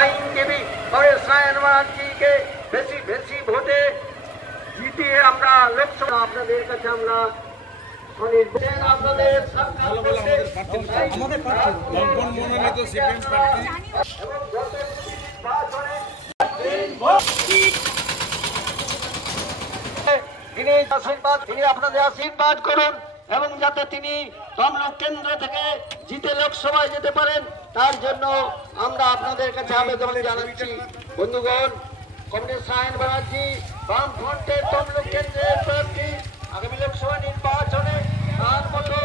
আইনজীবী সায়ন ব্যানার্জিকে বেশি বেশি ভোটে জিতিয়ে আমরা লোকসভা আপনাদের কাছে আমরা আপনাদের তিনি আপনাদের আশীর্বাদ করুন এবং যাতে তিনি তমলুক কেন্দ্র থেকে জিতে লোকসভায় যেতে পারেন তার জন্য আমরা আপনাদের কাছে আবেদন জানাচ্ছি। বন্ধুগণ, কমরেড সায়ন ব্যানার্জি বামফ্রন্টের তমলুক কেন্দ্রের প্রার্থী আগামী লোকসভা নির্বাচনে তার মতো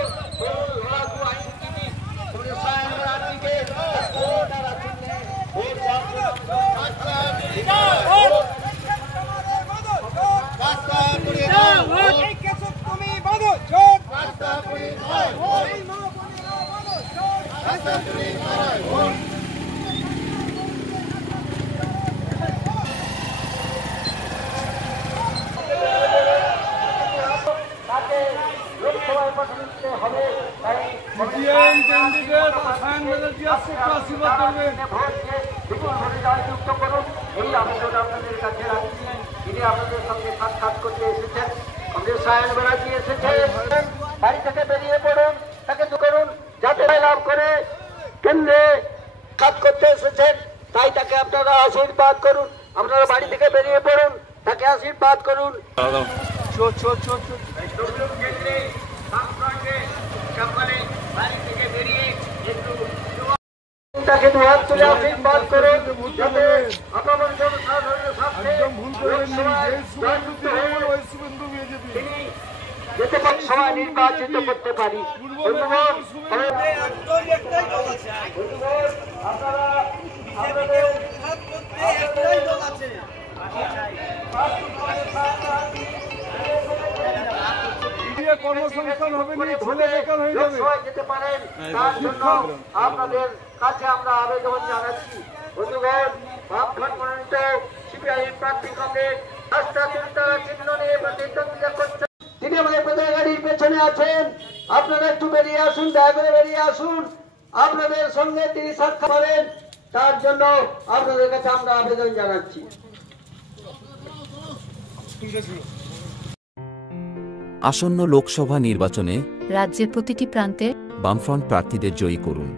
লড়াকু আইনজীবী কমরেড সায়ন ব্যানার্জিকে তিনি আপনাদের সঙ্গে সাক্ষাৎ করতে এসেছেন। কমরেড সায়ন ব্যানার্জি এসেছেন, বাড়ি থেকে বেরিয়ে পড়ুন, তাকে করুন যাতে লাভ করে কেন্দ্রে কাজ করতে এসেছেন, তাই তাকে আপনারা আশীর্বাদ করুন। আপনারা বাড়ি থেকে বেরিয়ে পড়ুন, তাকে আশীর্বাদ করুন। বাড়ি থেকে বেরিয়ে একটু তাকে দুহাত তুলে আশীর্বাদ করুন যাতে আপনাদের জনসাধারণের স্বার্থে তিনি যেতে সময় নির্বাচিত করতে পারি। কর্মসংস্থান হবে না, ছেলে বেকার হয়ে যাবে, যেতে পারেন তার জন্য আপনাদের কাছে আমরা আবেদন জানাচ্ছি। বন্ধুগণ, বামফ্রন্ট মনোনীত সিপিআইএম প্রার্থী কংগ্রেস চিহ্ন নিয়ে প্রতিদ্বন্দ্বিতা করছেন। তিনি আমাদের প্রধান গাড়ির পেছনে আছেন, আপনারা একটু বেরিয়ে আসুন, দয়া করে বেরিয়ে আসুন। আপনাদের সঙ্গে তিনি সাক্ষাৎ করেন, তার জন্য আপনাদের কাছে আমরা আবেদন জানাচ্ছি। আসন্ন লোকসভা নির্বাচনে রাজ্যের প্রতিটি প্রান্তে বামফ্রন্ট প্রার্থীদের জয়ী করুন।